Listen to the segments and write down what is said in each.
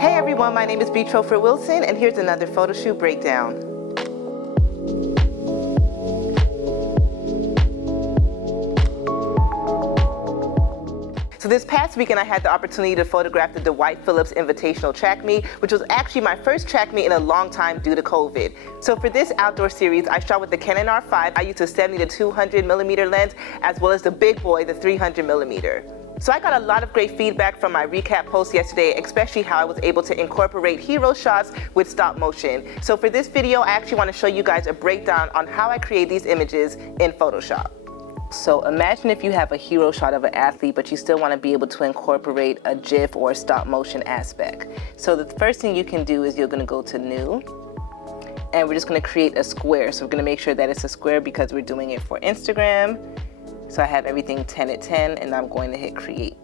Hey everyone, my name is Trofort Wilson, and here's another photo shoot breakdown. So this past weekend I had the opportunity to photograph the Dwight Phillips Invitational Track meet, which was actually my first track meet in a long time due to COVID. So for this outdoor series, I shot with the Canon R5. I used a 70 to 200 millimeter lens, as well as the big boy, the 300 millimeter. So I got a lot of great feedback from my recap post yesterday, especially how I was able to incorporate hero shots with stop motion. So for this video, I actually want to show you guys a breakdown on how I create these images in Photoshop. So imagine if you have a hero shot of an athlete, but you still want to be able to incorporate a GIF or a stop motion aspect. So the first thing you can do is you're going to go to New, and we're just going to create a square. So we're going to make sure that it's a square because we're doing it for Instagram. So I have everything 10 at 10, and I'm going to hit create.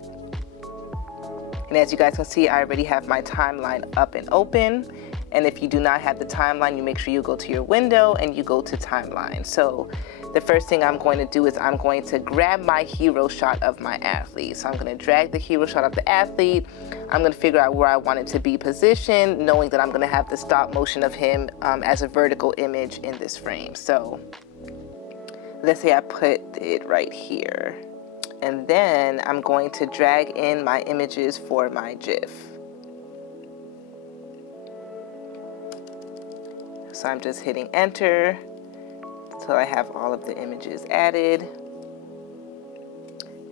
And as you guys can see, I already have my timeline up and open. And if you do not have the timeline, you make sure you go to your window and you go to timeline. So the first thing I'm going to do is I'm going to grab my hero shot of my athlete. So I'm going to drag the hero shot of the athlete. I'm going to figure out where I want it to be positioned, knowing that I'm going to have the stop motion of him as a vertical image in this frame. So let's say I put it right here. And then I'm going to drag in my images for my GIF. So I'm just hitting enter until I have all of the images added.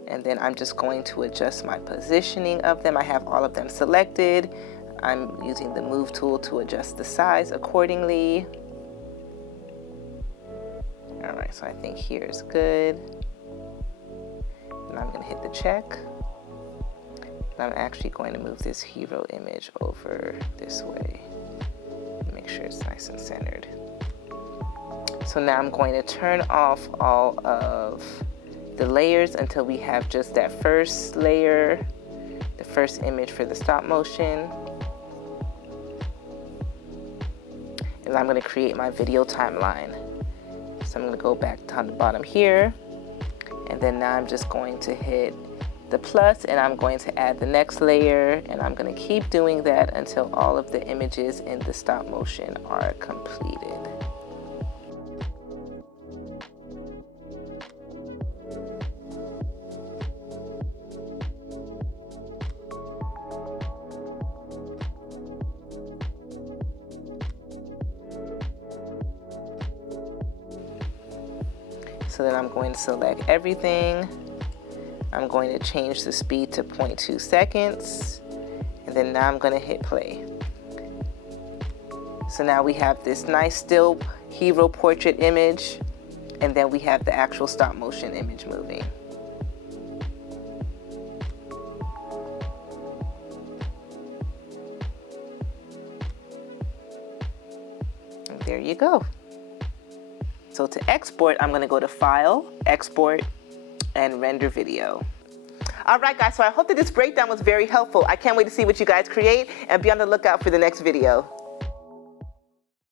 And then I'm just going to adjust my positioning of them. I have all of them selected. I'm using the move tool to adjust the size accordingly. All right, so I think here is good. And I'm gonna hit the check. And I'm actually going to move this hero image over this way. Make sure it's nice and centered. So now I'm going to turn off all of the layers until we have just that first layer, the first image for the stop motion. And I'm going to create my video timeline. So I'm going to go back down the bottom here, and then now I'm just going to hit the plus, and I'm going to add the next layer, and I'm going to keep doing that until all of the images in the stop motion are completed. So then I'm going to select everything. I'm going to change the speed to 0.2 seconds. And then now I'm going to hit play. So now we have this nice still hero portrait image. And then we have the actual stop motion image moving. And there you go. So to export, I'm going to go to File, Export, and Render Video. All right, guys, so I hope that this breakdown was very helpful. I can't wait to see what you guys create, and be on the lookout for the next video.